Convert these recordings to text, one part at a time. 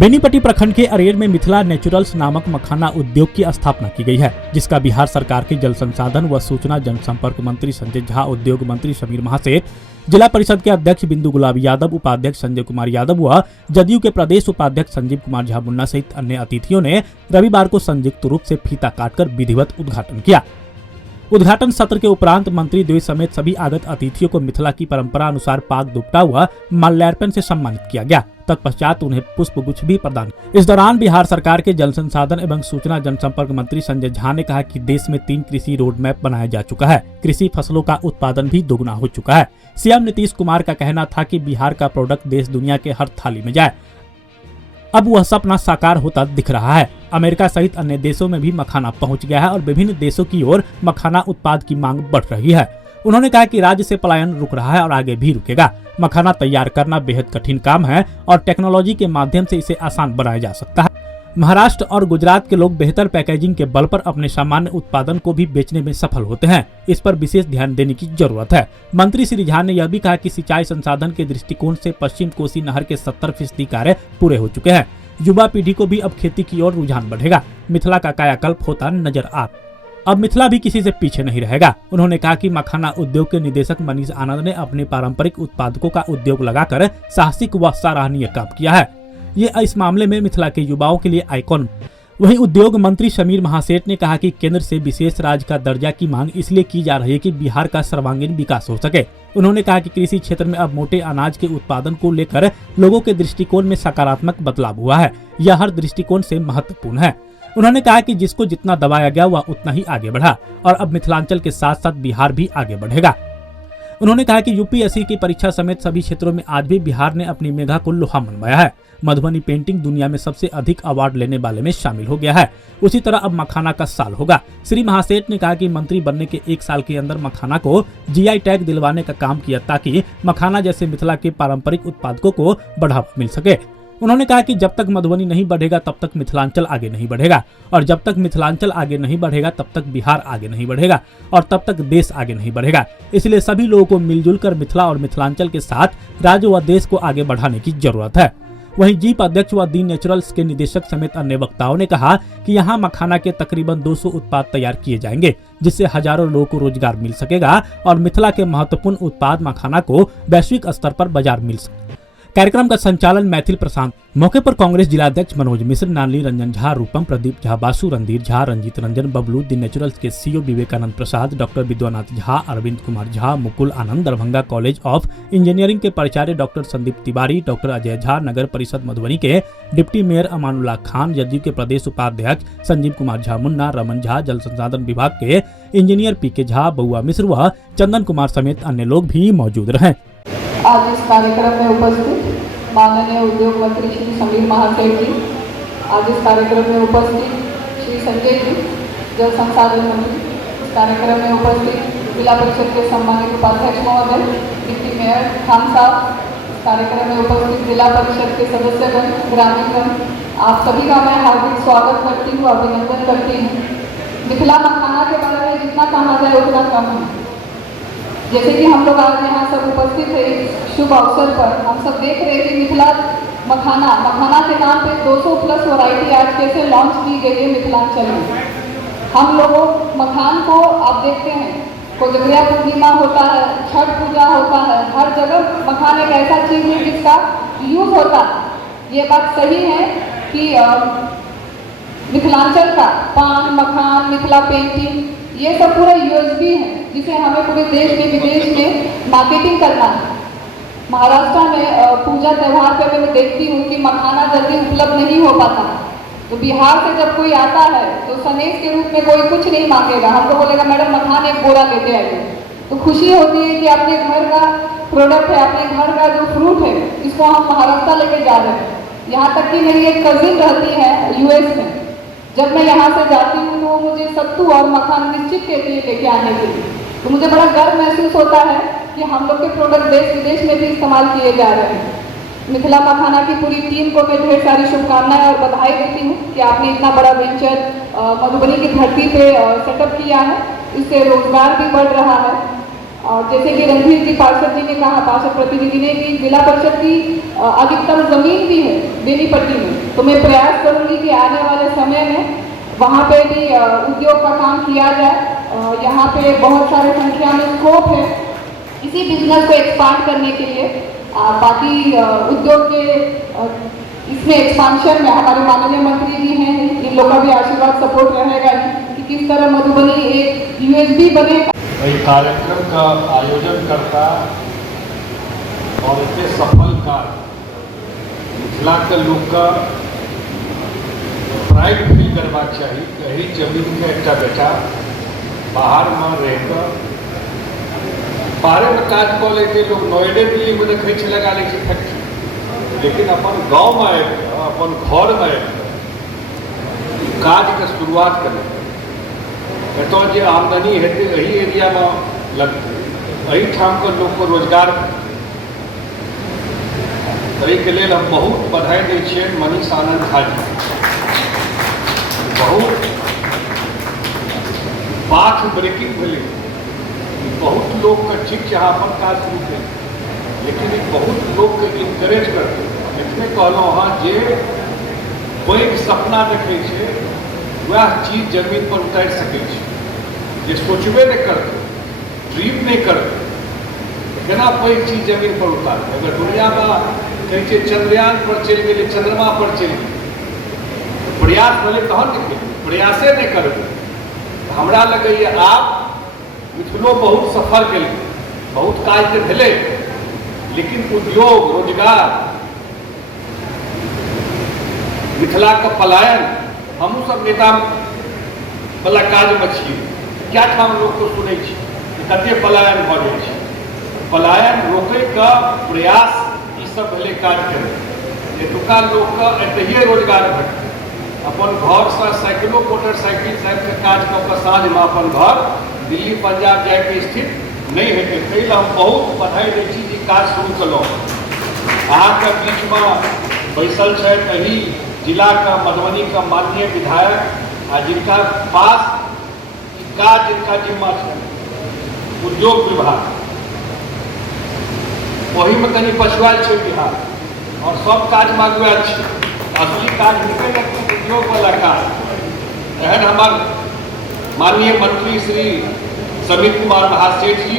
बेनीपट्टी प्रखंड के अरेर में मिथिला नेचुरल्स नामक मखाना उद्योग की स्थापना की गई है, जिसका बिहार सरकार के जल संसाधन व सूचना जनसंपर्क मंत्री संजय झा, उद्योग मंत्री समीर महासेठ, जिला परिषद के अध्यक्ष बिंदु गुलाबी यादव, उपाध्यक्ष संजय कुमार यादव व जदयू के प्रदेश उपाध्यक्ष संजीव कुमार झा मुन्ना सहित अन्य अतिथियों ने रविवार को संयुक्त रूप से फीता काटकर विधिवत उद्घाटन किया। उद्घाटन सत्र के उपरांत मंत्री द्वय समेत सभी आगत अतिथियों को मिथिला की परंपरा अनुसार पाग दुपटा हुआ माल्यार्पण से सम्मानित किया गया। तत्पश्चात उन्हें पुष्प गुच्छ भी प्रदान। इस दौरान बिहार सरकार के जल संसाधन एवं सूचना जनसंपर्क मंत्री संजय झा ने कहा कि देश में 3 कृषि रोड मैप बनाया जा चुका है। कृषि फसलों का उत्पादन भी दोगुना हो चुका है। सीएम नीतीश कुमार का कहना था कि बिहार का प्रोडक्ट देश दुनिया के हर थाली में जाए। अब वह सपना साकार होता दिख रहा है। अमेरिका सहित अन्य देशों में भी मखाना पहुंच गया है और विभिन्न देशों की ओर मखाना उत्पाद की मांग बढ़ रही है। उन्होंने कहा कि राज्य से पलायन रुक रहा है और आगे भी रुकेगा। मखाना तैयार करना बेहद कठिन काम है और टेक्नोलॉजी के माध्यम से इसे आसान बनाया जा सकता है। महाराष्ट्र और गुजरात के लोग बेहतर पैकेजिंग के बल पर अपने सामान्य उत्पादन को भी बेचने में सफल होते हैं। इस पर विशेष ध्यान देने की जरूरत है। मंत्री श्री झा ने यह भी कहा कि सिंचाई संसाधन के दृष्टिकोण से पश्चिम कोसी नहर के 70% कार्य पूरे हो चुके हैं। युवा पीढ़ी को भी अब खेती की ओर रुझान बढ़ेगा। मिथिला का कायाकल्प होता नजर आ। अब मिथिला भी किसी से पीछे नहीं रहेगा। उन्होंने कहा कि मखाना उद्योग के निदेशक मनीष आनंद ने अपने पारंपरिक उत्पादकों का उद्योग लगाकर साहसिक व सराहनीय काम किया है। ये इस मामले में मिथिला के युवाओं के लिए आइकॉन। वहीं उद्योग मंत्री समीर महासेठ ने कहा कि केंद्र से विशेष राज्य का दर्जा की मांग इसलिए की जा रही है कि बिहार का सर्वांगीण विकास हो सके। उन्होंने कहा कि कृषि क्षेत्र में अब मोटे अनाज के उत्पादन को लेकर लोगों के दृष्टिकोण में सकारात्मक बदलाव हुआ है। यह हर दृष्टिकोण से महत्वपूर्ण है। उन्होंने कहा कि जिसको जितना दबाया गया वह उतना ही आगे बढ़ा और अब मिथिलांचल के साथ साथ बिहार भी आगे बढ़ेगा। उन्होंने कहा कि यूपीएससी की परीक्षा समेत सभी क्षेत्रों में आज भी बिहार ने अपनी मेघा को लोहा मनवाया है। मधुबनी पेंटिंग दुनिया में सबसे अधिक अवार्ड लेने वाले में शामिल हो गया है। उसी तरह अब मखाना का साल होगा। श्री महासेठ ने कहा कि मंत्री बनने के 1 साल के अंदर मखाना को जीआई टैग दिलवाने का काम किया ताकि मखाना जैसे मिथिला के पारंपरिक उत्पादकों को बढ़ावा मिल सके। उन्होंने कहा कि जब तक मधुबनी नहीं बढ़ेगा तब तक मिथिलांचल आगे नहीं बढ़ेगा और जब तक मिथिलांचल आगे नहीं बढ़ेगा तब तक बिहार आगे नहीं बढ़ेगा और तब तक देश आगे नहीं बढ़ेगा। इसलिए सभी लोगों को मिलजुल कर मिथिला और मिथिलांचल के साथ राज्य व देश को आगे बढ़ाने की जरूरत है। वहीं जीप अध्यक्ष व दी नेचुरल्स के निदेशक समेत अन्य वक्ताओं ने कहा कि यहाँ मखाना के तकरीबन 200 उत्पाद तैयार किए जाएंगे, जिससे हजारों लोगों को रोजगार मिल सकेगा और मिथिला के महत्वपूर्ण उत्पाद मखाना को वैश्विक स्तर पर बाजार मिल सकेगा। कार्यक्रम का संचालन मैथिल प्रशांत। मौके पर कांग्रेस जिलाध्यक्ष मनोज मिश्र, नाली रंजन झा, रूपम प्रदीप झा, बासु रणधीर झा, रंजीत रंजन, बबलू, दी नेचुरल्स के CEO Vivekanand Prasad, doctor Vidvanath Jha, Arvind Kumar Jha, Mukul Anand, Darbhanga college of engineering के प्राचार्य डॉक्टर संदीप तिवारी, डॉक्टर अजय झा, नगर परिषद मधुबनी के डिप्टी मेयर अमानुल्लाह खान, जदयू के प्रदेश उपाध्यक्ष संजीव कुमार झा मुन्ना, रमन झा, जल संसाधन विभाग के इंजीनियर पीके झा, बउआ मिश्र व चंदन कुमार समेत अन्य लोग भी मौजूद रहे। आज इस कार्यक्रम में उपस्थित माननीय उद्योग मंत्री श्री समीर महासेठ जी, आज इस कार्यक्रम में उपस्थित श्री संजय जी, जल संसाधन मंत्री, इस कार्यक्रम में उपस्थित जिला परिषद के सम्मानित उपाध्यक्ष महोदय, डिप्टी मेयर खान साहब, इस कार्यक्रम में उपस्थित जिला परिषद के सदस्यगण, ग्रामीणगण, आप सभी का मैं हार्दिक स्वागत करती हूँ, अभिनंदन करती हूँ। मिथिला मखाना के बारे में जितना कहा जाए उतना कम है। जैसे कि हम लोग आज यहाँ सब उपस्थित है इस शुभ अवसर पर, हम सब देख रहे हैं कि मिथिला मखाना के नाम पे 200+ वैरायटी आज कैसे लॉन्च की गई है मिथिलांचल में। हम लोगों मखान को आप देखते हैं, कोजगरिया पूर्णिमा होता है, छठ पूजा होता है, हर जगह मखान एक ऐसा चीज़ है जिसका यूज होता है। ये बात सही है कि मिथिलांचल का पान, मखान, मिथिला पेंटिंग, ये सब पूरा यूएसपी है जिसे हमें पूरे देश में विदेश में मार्केटिंग करना है। महाराष्ट्र में पूजा त्यौहार पे मैं देखती हूँ कि मखाना जल्दी उपलब्ध नहीं हो पाता, तो बिहार से जब कोई आता है तो सनेश के रूप में कोई कुछ नहीं मांगेगा, हमको बोलेगा मैडम मखान एक बोरा लेते आइए। तो खुशी होती है कि अपने घर का प्रोडक्ट है, अपने घर का जो फ्रूट है, इसको हम महाराष्ट्र लेके जा रहे हैं। यहाँ तक कि मेरी एक कजिन रहती है यूएस में, जब मैं यहाँ से जाती हूँ तो मुझे सत्तू और मखान निश्चित कहती है लेके आने के लिए। तो मुझे बड़ा गर्व महसूस होता है कि हम लोग के प्रोडक्ट देश विदेश में भी इस्तेमाल किए जा रहे हैं। मिथिला मखाना की पूरी टीम को मैं ढेर सारी शुभकामनाएं और बधाई देती हूँ कि आपने इतना बड़ा वेंचर मधुबनी की धरती पे सेटअप किया है। इससे रोजगार भी बढ़ रहा है। और जैसे कि रणधीर जी पार्षद जी ने कहा, पार्षद प्रतिनिधि ने, कि जिला परिषद की अधिकतम जमीन भी है बेनीपट्टी में, तो मैं प्रयास करूंगी कि आने वाले समय में वहाँ पे भी उद्योग का काम किया जाए। यहाँ पे बहुत सारे संख्या में स्कोप है इसी बिजनेस को एक्सपांड करने के लिए। बाकी उद्योग के इसमें एक्सपांशन में हमारे माननीय मंत्री जी हैं, इन लोगों का भी आशीर्वाद सपोर्ट रहेगा कि किस तरह मधुबनी एक यूएसबी बने। वही कार्यक्रम का आयोजन करता और इतने सफल का मिथिला के लोग का प्राइड फील करवा चाहिए। कहीं जमीन के एक बेटा बाहर में रहकर बाहर में काज कऽ लेते लोग, नोएडे दिल्ली में देखे छे लगा ले फैक्ट्री, लेकिन अपन गाँव में आबि अपन घर में आबि काज के शुरुआत करें। एतो जे आमदनी हेतु यही एरिया में लगते, यही ठाम के लोग को रोजगार। के लिए हम बहुत बधाई दै छियै मनीष आनंद झा जी, बहुत पाथ ब्रेकिंग भेलै। बहुत लोग के ठीक छै अपन काज शुरू करें, लेकिन बहुत लोग के इनकरेज करते। इसमें कहलहुँ हाँ जे पैघ सपना देखे छै वह चीज जमीन पर उतारि सकै छै, जे सोचबे नहीं करते, ड्रीम नहीं करते, केना पैघ चीज जमीन पर उतारते। अगर दुनिया में कहे छै चंद्रयान पर चलि गेलै, चंद्रमा पर चलि गेलै, प्रयास भेलै तहन ने, प्रयासे नहीं करबै। हमरा लगैए आब मिथिलो बहुत सफल गेलै, बहुत काज तऽ भेलै, लेकिन उद्योग रोजगार मिथिला के पलायन, हमहूँ सब नेता वाला काज में छी, क्या ठाम लोग को सुनै छी कते पलायन भऽ जाइ छै। पलायन रोकै का प्रयास ई सब भेलै काज करे। एतुका लोग के एतहिए रोजगार भेटतै, अपन घर से साइकिलो मोटरसाइकिल के काज कऽ कऽ साँझ में अपन घर दिल्ली पंजाब जाए के स्थिति नहीं हेतै। ताहि लेल हम बहुत बधाई दै छी जे काज शुरू केलहुँ। अहाँके बीच में बैसल छथि एही जिला का मधुबनी का माननीय विधायक, आ जिनका पास काज जिनका जिम्मा है उद्योग विभाग, वही में कनी पछुआल है बिहार, और सब काज में अगुआल है। असली काज निकल उद्योग वाला काज। एहन हमार माननीय मंत्री श्री समीर कुमार महासेठ जी,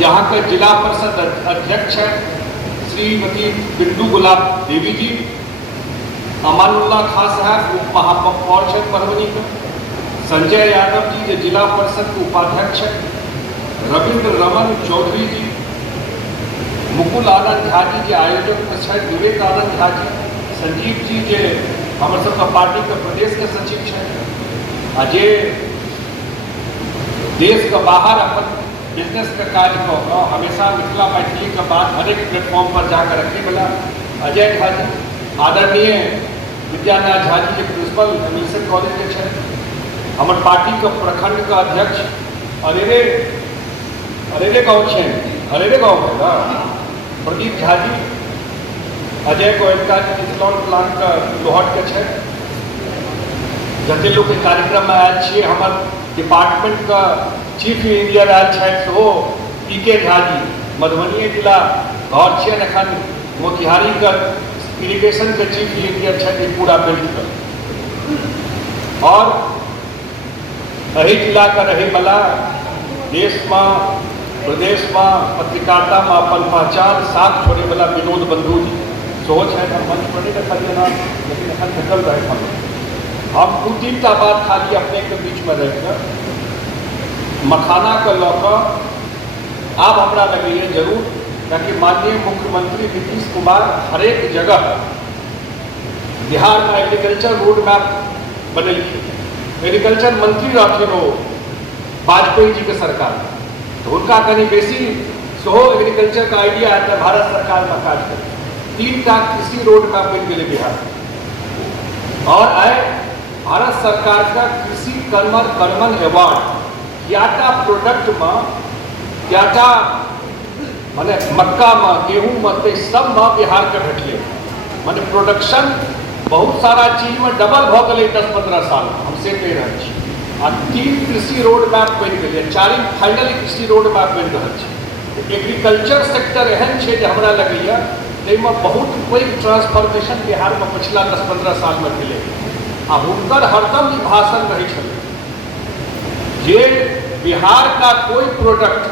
यहाँ के जिला परिषद अध्यक्ष है श्रीमती बिंदु गुलाब देवी जी, अमानुल्लाह खान साहब उप महापौर है मधुबनी के, संजय यादव जी जो जिला परिषद के उपाध्यक्ष है, रविंद्र रमन चौधरी जी, मुकुल आनंद झा जी आयोजक है, विवेक आनंद झा जी, संजीव जी जे हमर सबके पार्टी के प्रदेश के सचिव है, जे देश के बाहर अपन बिजनेस के काज कऽ हमेशा मिथिला मैथिली के बात हर एक प्लेटफॉर्म पर जाकर रखे वाला अजय झा जी, आदरणीय Vidyanath Jha ji principal mission college के छे, हमर पार्टी के प्रखंड के अध्यक्ष अरेरे गाँव छे, अरेरे गाँव है प्रदीप झा जी, अजय गोयलका जी इथलॉन प्लांट का लोहट के छे। जते लोग के कार्यक्रम में आयल छे, हमर डिपार्टमेंट का चीफ इंजीनियर आयल छे, सेहो पीके झा जी, मधुबनी जिला घर छे एखन मोतिहारी का इरिगेशन के चीफ इंजीनियर छे पूरा बेल्ट पर। और यही जिला का रहे वाला देश में प्रदेश में पत्रकारिता में अपन पहचान साथ छोड़े वाला विनोद बंधु जी सोच है। मंच पर नहीं देखा ना, लेकिन एखन निकल रहे हम दू तीन टा बात खाली अपने के बीच में रहकर मखाना के लौकर आब हमरा लगे जरूर, ताकि माननीय मुख्यमंत्री नीतीश कुमार हर एक जगह बिहार में एग्रीकल्चर रोड मैप बनेलखिन। एग्रीकल्चर मंत्री रहथिन ओ वाजपेयी जी के सरकार, तो उनका कहीं बेसी सेहो एग्रीकल्चर का आइडिया है, तो भारत सरकार में काज कर 3टा कृषि रोड मैप बन गए बिहार। और आए भारत सरकार का कृषि कर्मन अवार्ड क्याटा प्रोडक्ट में, क्याटा माने मक्का में, गेहूँ में, सब में बिहार के भेटले। माने प्रोडक्शन बहुत सारा चीज में डबल भ गए 10-15 साल हम से कह रहे छी। आ 3 कृषि रोड मैप बनि गेलै, 4म फाइनल कृषि रोड मैप बनि रहल छै। एग्रीकल्चर सेक्टर एहन छै जे हमरा लगैए जाहिमे बहुत पैघ ट्रांसफॉर्मेशन बिहारमे पछिला 10-15 सालमे भेलै। आ हुनकर हरदम ई भाषण रहै छलै जे बिहार का कोई प्रोडक्ट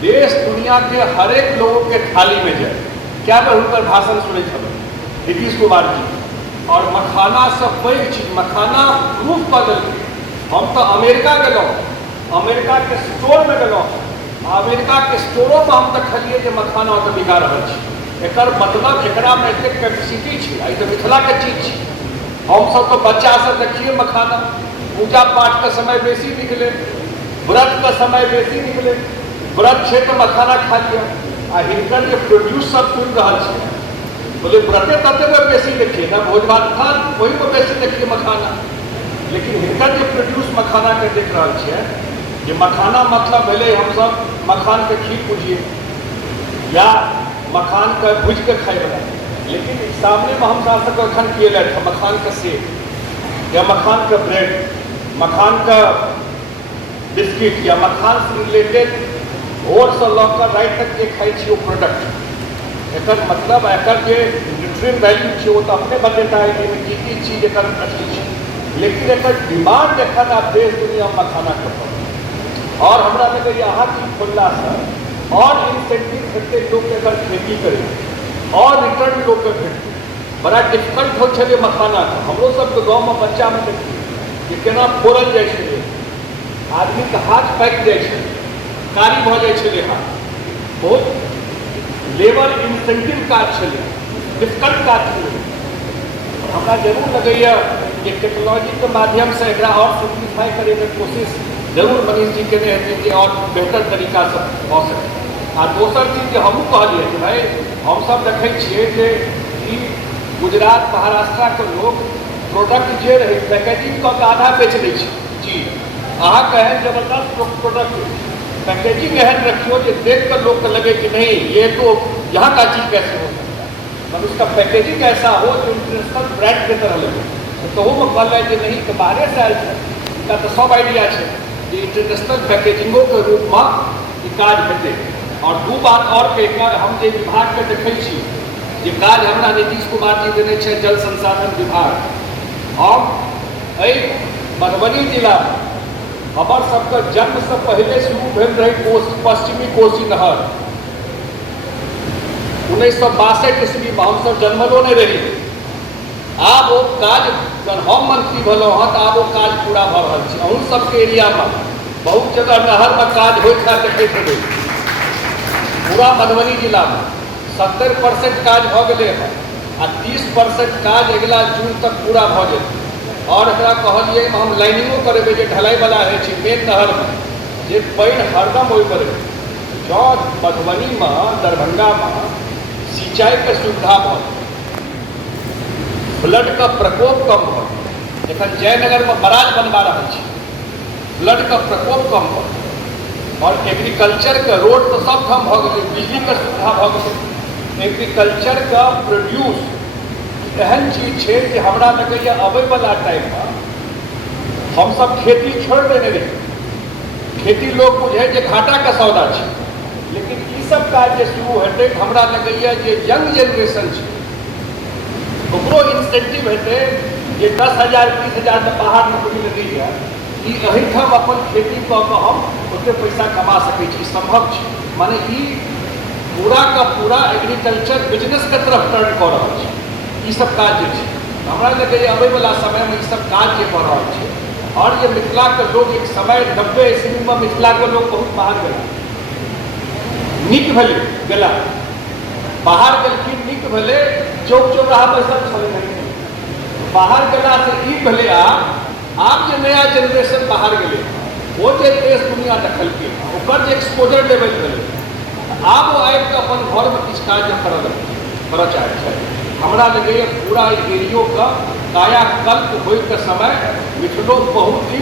देश दुनिया के हर एक लोगों के थाली में जाए। क्या मैं हुनकर भाषण सुनै छलहुँ नीतीश कुमार जी, और मखाना से पैघ चीज मखाना प्रूफ कऽ देलकै। हम तो अमेरिका गेलहुँ, अमेरिका के स्टोर में गेलहुँ, अमेरिका के स्टोरों में हम देखलिए जे मखाना तऽ बिका रहल छै। एकर मतलब एकरा में एतेक कैपेसिटी छै। ई तऽ मिथिला के चीज छै। हम सब तो बच्चा से देखिए मखाना पूजा पाठ के समय बेसी निकले, व्रत के समय बेसी निकले, व्रत छै तऽ मखाना खा लिया। आ हिनकर जे प्रोड्यूस सब सुनि रहल छै, बोले व्रते तत्व में बेसी देखिए ना, भोज भात खान वही में बेसी देखिए मखाना। लेकिन हिनकर जे प्रोड्यूस मखाना के देख रहल छियै जे मखाना मतलब भेलै हमसब मखान के खीर बुझिए या मखान के भूज के खाए वाला। लेकिन सामने में हम सबके एखन किए मखान के सेब या मखान के ब्रेड, मखान का बिस्किट या मखान से रिलेटेड भोर से लऽ राति तक जे खाई छी वो प्रोडक्ट। एकर मतलब एकर जे न्यूट्रिएंट वैल्यू छै वो तो अपने बतेता है कि की चीज एकर असली छै। लेकिन एकर डिमांड एखन आप देश दुनिया में मखाना के पड़। और हमरा लगे यहाँ की खुलला से और इंसेंटिव भेटते लोग एकर खेती करे और रिटर्न लोग के भेटते। बड़ा डिफिकल्ट हो छे मखाना के। हमरो सब के गाँव में बच्चा में देखिए कि केना फोड़ल जाइ छे, आदमी के हाथ पाकि जाइ छे, कारी भ जाइ छे हाथ। बहुत लेबर इंसेंटिव काज छे, डिफिकल्ट काज छे। हमरा जरूर लगैया कि टेक्नोलॉजी के माध्यम से एकरा और सिंप्लीफाई करे के कोशिश जरूर मनीष जी केने हेतै कि और बेहतर तरीका से भ सके। आ दोसर चीज जे हमहूँ कहलिए कि भाई हम सब देखै छियै जे ई गुजरात महाराष्ट्र के लोग प्रोडक्ट जे रहे पैकेजिंग कऽ के आधा बेच दै छै। जी अहाँ कहें जबरदस्त प्रोडक्ट पैकेजिंग एहन रखियो जो देख कर लोग को लगे कि नहीं ये तो यहाँ का चीज़ कैसे हो सकता है, मतलब उसका पैकेजिंग ऐसा हो जो इंटरनेशनल ब्रांड के तरह लगे। तो वो कहल रहे कि नहीं तो बाहर से आयल है, इनका तो सब आइडिया है कि इंटरनेशनल पैकेजिंगों के रूप में काज हेतै। और दू बात और कहकर हम जे विभाग के देखै छी जे काज हमरा नीतीश कुमार जी देने छै जल संसाधन विभाग। हम एहि मधुबनी जिला हमर सबके जन्म से पहले शुरू भेल रही पश्चिमी कोसी नहर 1962 ईस्वी में हम सब जन्मलो नहीं रही। आब वो काज जब हम मंत्री भेलहुँ हँ तो आब वो काज पूरा भ रहल छै। अहूँ सबके एरिया में बहुत जगह नहर में काज होइत है देखैत हेबै। पूरा मधुबनी जिला में 70% काज भ गेलै है आ 30% काज अगला जून तक पूरा भ जेतै। और एकरा कहलिए हम लाइनिंगो करेबे जे ढलाई वाला है मेन नहर में जे पानी हरदम ओहि पर जो मधुबनी में दरभंगा में सिंचाई के सुविधा भ फ्लड का प्रकोप कम भ। एखन जयनगर में बराज बनवा रहा है, फ्लड का प्रकोप कम भ। और एग्रीकल्चर के रोड तो सब कम भ गए, बिजली का सुविधा भ गए। एग्रीकल्चर का प्रोड्यूस एहन चीज है कि हमरा लगे आबे वाला टाइम में हम सब खेती छोड़ देने रही। खेती लोग बुझे जे घाटा का सौदा है, लेकिन ई सब काज जे शुरू हेतै हमरा लगे जे यंग जेनरेशन है ओकरो इंसेंटिव हेतै जे 10,000 20,000 के बाहर नौकरी लगी है, ई एहिठाम अपन खेती कऽ के हम ओते पैसा कमा सकै छी, संभव है। माने ई पूरा का पूरा एग्रीकल्चर बिजनेस के तरफ टर्न कऽ रहल छै। ई सब काज जे छै हमरा लगे आबे वाला समय में ई सब काज जे बढ़ रहल छै। और ये मिथिला के लोग एक समय 90 ईस्वी में मिथिला के लोग बहुत बाहर गेला, नीक भेलै गेला बाहर गेलखिन, नीक भेलै, चौक चौराहा बैसल छलै। बाहर गेला से ई भेलै आब जे नया जेनरेशन बाहर गेलै वो जे देश दुनिया देखलकै ओकर जे एक्सपोजर लेवल भेलै आब वो आबि कऽ अपन घर में किछु काज करऽ चाहै छै। हमरा लगे पूरा एरियो का कायाकल्प होय के समय मिथिलो बहुत ही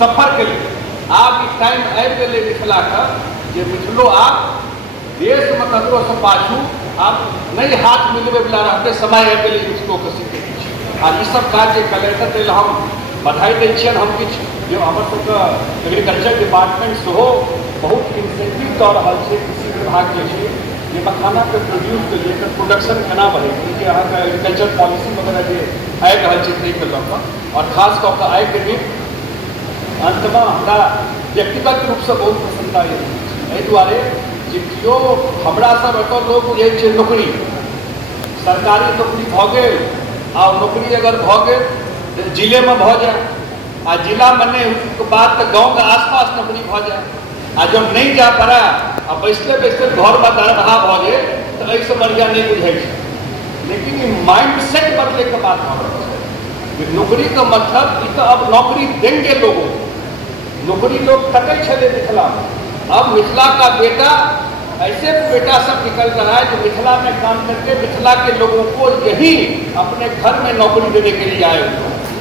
सफर के लिए आब ई टाइम आबि गेलै मिथिला का जे मिथिलो आब देश में ककरो से पाछू आब नहीं हाथ मिलबे वाला रहते समय आबि गेलै मिथिलो के सीखे। आ ई सब काज जे कलेक्टर हम बधाई दै छियनि। हम किछु जो हमर सबके एग्रीकल्चर डिपार्टमेंट सेहो बहुत इंसेंटिव दऽ रहल छै कृषि विभाग जे छै जे मखाना के प्रोड्यूस के लेकर प्रोडक्शन केना बढ़े जे अहाँके एग्रीकल्चर पॉलिसी वगैरह जे आबि रहल छै ताहिके लऽ कऽ आओर खास कऽ कऽ आइके दिन अन्तमे हमरा व्यक्तिगत रूपसँ बहुत प्रसन्नता यऽ एहि दुआरे जे केओ हमरा सब एतऽ लोक बुझै छै नौकरी सरकारी नौकरी भऽ गेल आ नौकरी अगर भऽ गेल तऽ जिलेमे भऽ जाए आ जिलामे नहि उसके बाद तऽ गाँवके आसपास नौकरी भऽ जाए आ जब नहीं जा पड़ा आ बैसले बैसले घर में दरदहा भऽ जाए तो ऐसे बढ़िया नहीं बुझे लेकिन ये माइंड सेट बदले के बात भऽ रहल छै नौकरी का मतलब ई तो अब नौकरी देंगे लोगों नौकरी लोग तकै छले मिथिला में अब मिथिला का बेटा ऐसे बेटा सब निकल रहा है जो मिथिला में काम करके मिथिला के लोगों को यही अपने घर में नौकरी देने के लिए आए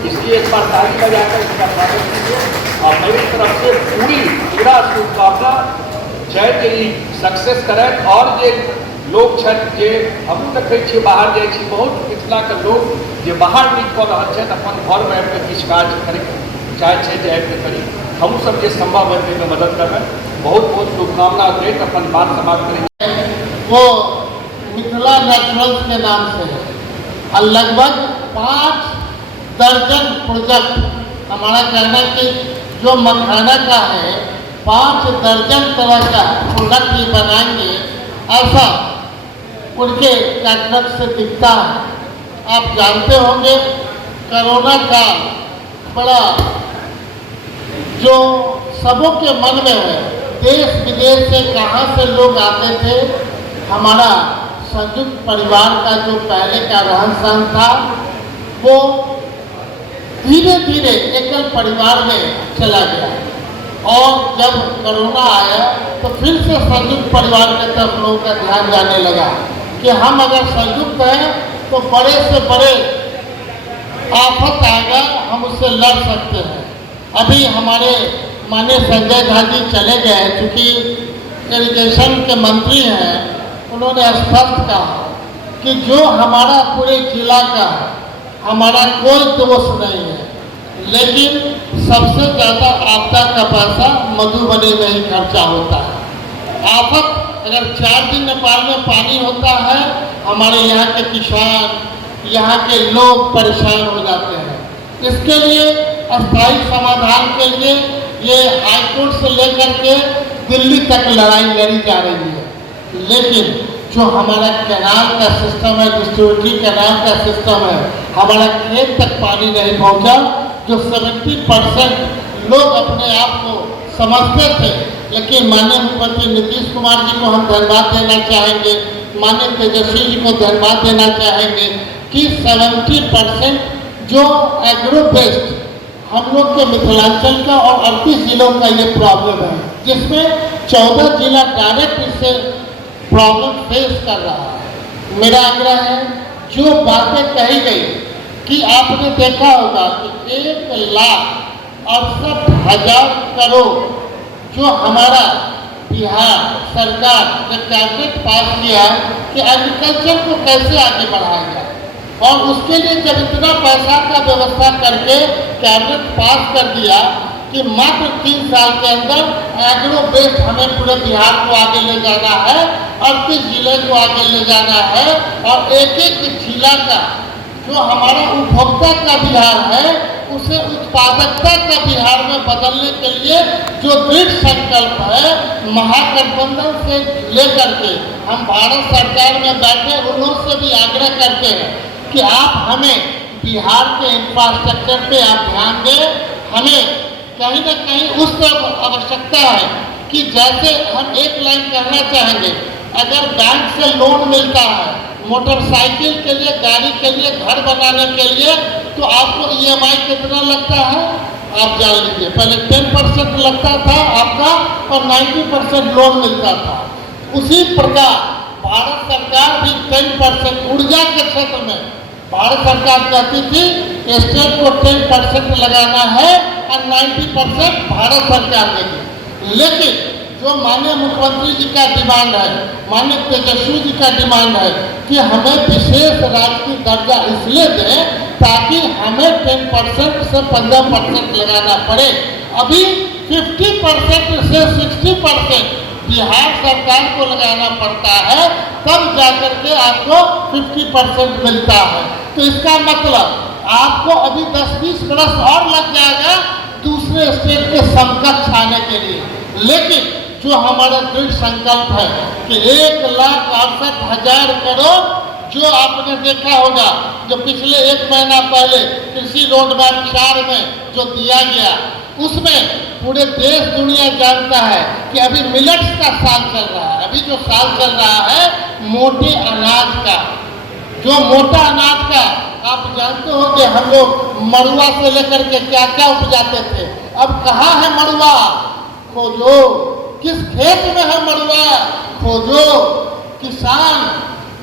इसलिए एक बार ताली बजाकर इसका स्वागत कीजिए और मेरी तरफ से पूरा शुभकामना चाहे जे सक्सेस करें और जे लोग जे हमहूँ देखै छियै बाहर जाइ छी बहुत मिथिलाके लोग जे बाहर निकल कऽ रहल छथि अपन घरमे आबि कऽ किछु काज करै चाहै छै जे आबि कऽ करी हमहूँ सब जे संभव है ताहिमे मदद करबै बहुत बहुत शुभकामना देख अपन बात समाप्त करें वो मिथिला नेचुरल्स के नाम से है और लगभग 5 दर्जन प्रोजेक्ट हमारा कहना कि जो मखाना का है 5 दर्जन तरह का प्रोडक्ट ये बनाएंगे ऐसा उनके कैटलॉग से दिखता है। आप जानते होंगे कोरोना का बड़ा जो सबों के मन में है देश विदेश से कहाँ से लोग आते थे हमारा संयुक्त परिवार का जो पहले का रहन सहन था वो धीरे धीरे एकल परिवार में चला गया और जब कोरोना आया तो फिर से संयुक्त परिवार की तरफ लोगों का ध्यान जाने लगा कि हम अगर संयुक्त हैं तो बड़े से बड़े आफत आएगा हम उससे लड़ सकते हैं। अभी हमारे माननीय संजय झा जी चले गए चूँकि इरिगेशन के मंत्री हैं उन्होंने स्पष्ट कहा कि जो हमारा पूरे जिला का हमारा कोई दोष नहीं है लेकिन सबसे ज़्यादा आपदा का पैसा मधुबनी में ही खर्चा होता है। आफत अगर 4 दिन नेपाल में पानी होता है हमारे यहाँ के किसान यहाँ के लोग परेशान हो जाते हैं। इसके लिए अस्थायी समाधान के लिए ये हाईकोर्ट से लेकर के दिल्ली तक लड़ाई लड़ी जा रही है लेकिन जो हमारा कैनाल का सिस्टम है डिस्ट्रीब्यूटरी कैनाल का सिस्टम है हमारा खेत तक पानी नहीं पहुंचा जो 70% लोग अपने आप को समझते थे लेकिन माननीय मुख्यमंत्री नीतीश कुमार जी को हम धन्यवाद देना चाहेंगे माननीय तेजस्वी जी को धन्यवाद देना चाहेंगे कि 70% जो एग्रो बेस्ड हम लोग के मिथिलांचल का और 38 जिलों का ये प्रॉब्लम है जिसमें 14 जिला डायरेक्ट इससे प्रॉब्लम फेस कर रहा है। मेरा आग्रह है जो बातें कही गई कि आपने देखा होगा कि 1,68,000 करोड़ जो हमारा बिहार सरकार ने कैबिनेट पास किया कि एग्रीकल्चर को कैसे आगे बढ़ाया जाए और उसके लिए जब इतना पैसा का व्यवस्था करके कैबिनेट पास कर दिया कि मात्र 3 साल के अंदर एग्रो बेस्ड हमें पूरे बिहार को आगे ले जाना है 38 जिले को आगे ले जाना है और एक जिला का जो हमारा उपभोक्ता का बिहार है उसे उत्पादकता का बिहार में बदलने के लिए जो दृढ़ संकल्प है महागठबंधन से लेकर के हम भारत सरकार में बैठे उन से भी आग्रह करते हैं कि आप हमें बिहार के इंफ्रास्ट्रक्चर पे आप ध्यान दें। हमें कहीं ना कहीं उस तरफ आवश्यकता है कि जैसे हम एक लाइन कहना चाहेंगे अगर बैंक से लोन मिलता है मोटरसाइकिल के लिए गाड़ी के लिए घर बनाने के लिए तो आपको EMI कितना लगता है आप जान लीजिए पहले 10% लगता था आपका और 90% लोन मिलता था। उसी प्रकार भारत सरकार भी 10% ऊर्जा के क्षेत्र में भारत सरकार कहती थी स्टेट को 10% लगाना है और 90% भारत सरकार देगी लेकिन जो माननीय मुख्यमंत्री जी का डिमांड है माननीय तेजस्वी जी का डिमांड है कि हमें विशेष राजनीतिक दर्जा इसलिए दें ताकि हमें 10% से 15% लगाना पड़े अभी 50% से 60% बिहार सरकार को लगाना पड़ता है, तब जाकर के आपको 50% मिलता है। तो इसका मतलब आपको अभी 10-20 बरस और लग जाएगा दूसरे स्टेट के समकक्ष आने के लिए। लेकिन जो हमारा दृढ़ संकल्प है कि 1,68,000 करोड़, जो आपने देखा होगा जो पिछले 1 महीना पहले कृषि रोड मैप 4 में जो दिया गया, उसमें पूरे देश दुनिया जानता है कि अभी मिलेट्स का साल चल रहा है। अभी जो साल चल रहा है मोटे अनाज का, जो मोटा अनाज का आप जानते हो कि हम लोग मड़ुआ से लेकर के क्या क्या उपजाते थे। अब कहाँ है मड़ुआ? खोजो। किस खेत में है मड़ुआ? खोजो। किसान,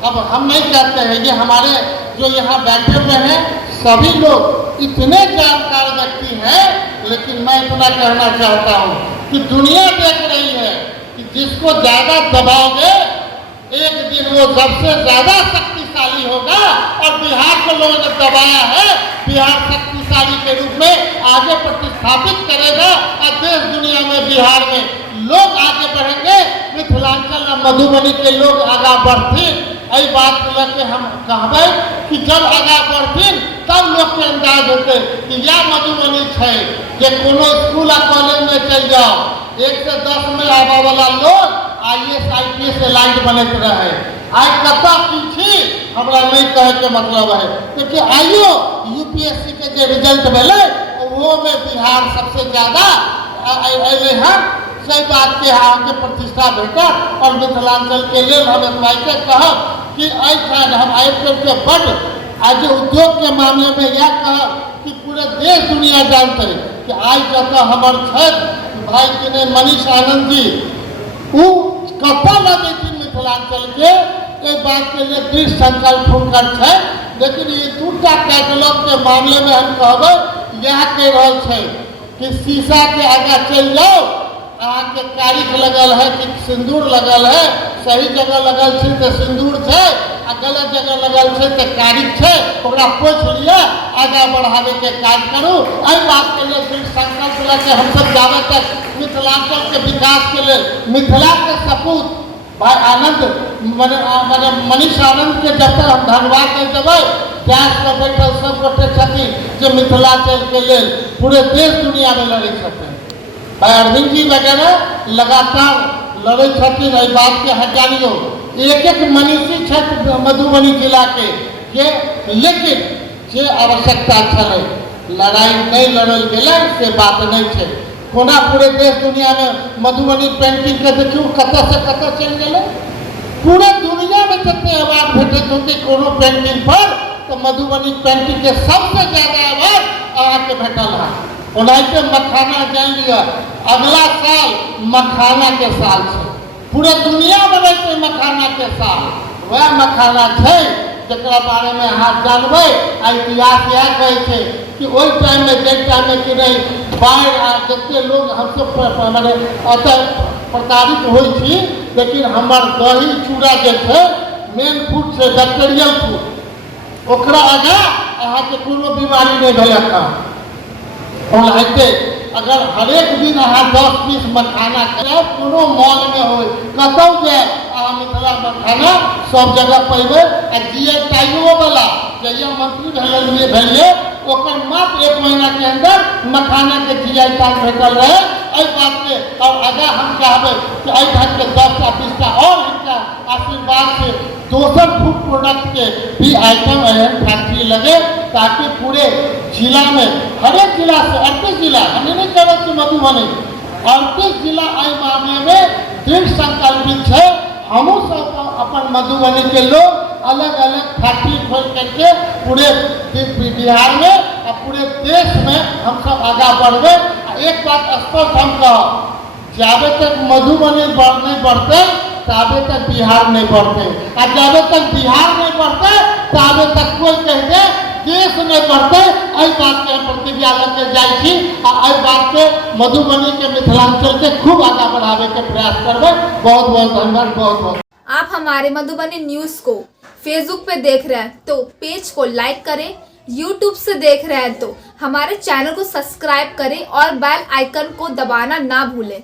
अब हम नहीं कहते हैं, ये हमारे जो यहाँ बैठे हुए हैं सभी लोग इतने जानकार व्यक्ति हैं, लेकिन मैं इतना कहना चाहता हूँ कि दुनिया देख रही है कि जिसको ज्यादा दबाओगे एक दिन वो सबसे ज्यादा शक्तिशाली होगा। और बिहार को लोगों ने दबाया है, बिहार शक्तिशाली के रूप में आगे प्रतिस्थापित करेगा और देश दुनिया में बिहार में लोग आगे बढ़ेंगे। मिथिलांचल और मधुबनी के लोग आगा बढ़थिन। यही बात लेके हम कहबे कि जब आगा बढ़थिन तब लोग के अंदाज होते कि या मधुबनी है जे कोनो स्कूल आ कॉलेज में चल जाओ, 1 से 10 में आबा वाला लोग IAS IPS एलाइट बनते रहे। आज कता पीछे हमरा नहीं कहे के मतलब है, क्योंकि आइयो UPSC के जो रिजल्ट मिले वो में बिहार सबसे ज्यादा अले हैं। सही बात के आगे प्रतिष्ठा भेटा और मिथिलांचल के लिए हम एडवाइस कहब कि हम आए करके बढ़ आज उद्योग के मामले में यह कहब कि पूरे देश दुनिया जानते हैं कि आज जब हमार भाई के ने मनीष आनंद जी वो कपा लगे थी मिथिलांचल के एक बात के लिए दृढ़ संकल्प हुनकर है। लेकिन ये 2टा कैटलॉग के मामले में हम कहब यह कह रहा है कि शीशा के आगे चल जाओ, अहाँ के कारिख लगल है कि सिंदूर लगल है, सही जगह लगल है तो सिंदूर है आ गलत जगह लगल है तो कारिख है, ओकरा पोछ लिया, आगे बढ़ावे के काज करूँ। एहि बात के लिए दृढ़ संकल्प लेके हम सब जावे तक मिथिलांचल के विकास के लिए मिथिला के सपूत भाई आनंद मैंने मनीष आनंद के जब तक हम धन्यवाद कर देवे गैस पर बैठल सब गोटे छथिन जो मिथिलांचल के लिए पूरे देश दुनिया में लड़े छथिन। भाई अरविंद जी वगैरह लगातार लड़े छथिन। एहि बात के हजारियों एक मनीषी क्षेत्र मधुबनी जिला के ये, लेकिन जे आवश्यकता छे लड़ाई नहीं लड़ल गेलै से बात नहीं है। कोना पूरे देश दुनिया में मधुबनी पेंटिंग के देखियो कतऽ से कतऽ चल गए। पूरे दुनिया में जितने अवार्ड भेटे होते कोनो पेंटिंग पर, तो मधुबनी पेंटिंग के सबसे ज्यादा अवार्ड अहाँके भेटल है। ओनाहिते मखाना जान लिया, अगला साल मखाना के साल है, पूरे दुनिया में रहते मखाना के साल। वह मखाना है जरा बारे में अहाँ जानबे। इतिहास यह कहे कि वही टाइम में जे टाइम में कि नहीं बाढ़ आ जितने लोग हमसे मैंने अतः प्रताड़ित हुई, लेकिन हमार दही चूड़ा जो है मेन फूड से बैक्टीरियल फूड ओकरा आगे अहाँ के कोनो बीमारी नहीं भेलक। ओनाहिते अगर हरेक दिन अहाँ 10 पीस मखाना खाए कोनो मॉल में हो कतौ जाए अहाँ मिथिला मखाना सब जगह पेबे। GI टैगो वाला जहिया मंत्री भेलिए ओकर मात्र 1 महीना के अंदर मखाना के GI टैग भेटल रहे। एहि बात के और आगे हम चाहबे कि एहि ढंग के 10-20 और इनका आशीर्वाद से दोसर फूड प्रोडक्ट के भी आइटम एहन फैक्ट्री लगे, ताकि पूरे जिला में हर एक जिला से 38 जिला हमने नहीं कह रहे मधुबनी 38 जिला एहि मामले में दृढ़ संकल्पित है। हम सब अपन मधुबनी के लोग अलग अलग फैक्ट्री खोल करके पूरे बिहार में और पूरे देश में हम सब आगा बढ़े। एक बात स्पष्ट हम कहो, जाबे तक मधुबनी नहीं बढ़ते ताबे तक बिहार नहीं बढ़ते, और जाबे तक बिहार नहीं बढ़ते ताबे तक कोई कह दे देश नहीं बढ़ते। एहि बात के प्रतिज्ञा लेके जाए और एहि बात के मधुबनी के मिथिलांचल के खूब आगा बढ़ावे के प्रयास करबे। बहुत बहुत धन्यवाद। बहुत बहुत आप हमारे मधुबनी न्यूज़ को फेसबुक पे देख रहे हैं तो पेज को लाइक करें, YouTube से देख रहे हैं तो हमारे चैनल को सब्सक्राइब करें और बेल आइकन को दबाना ना भूलें।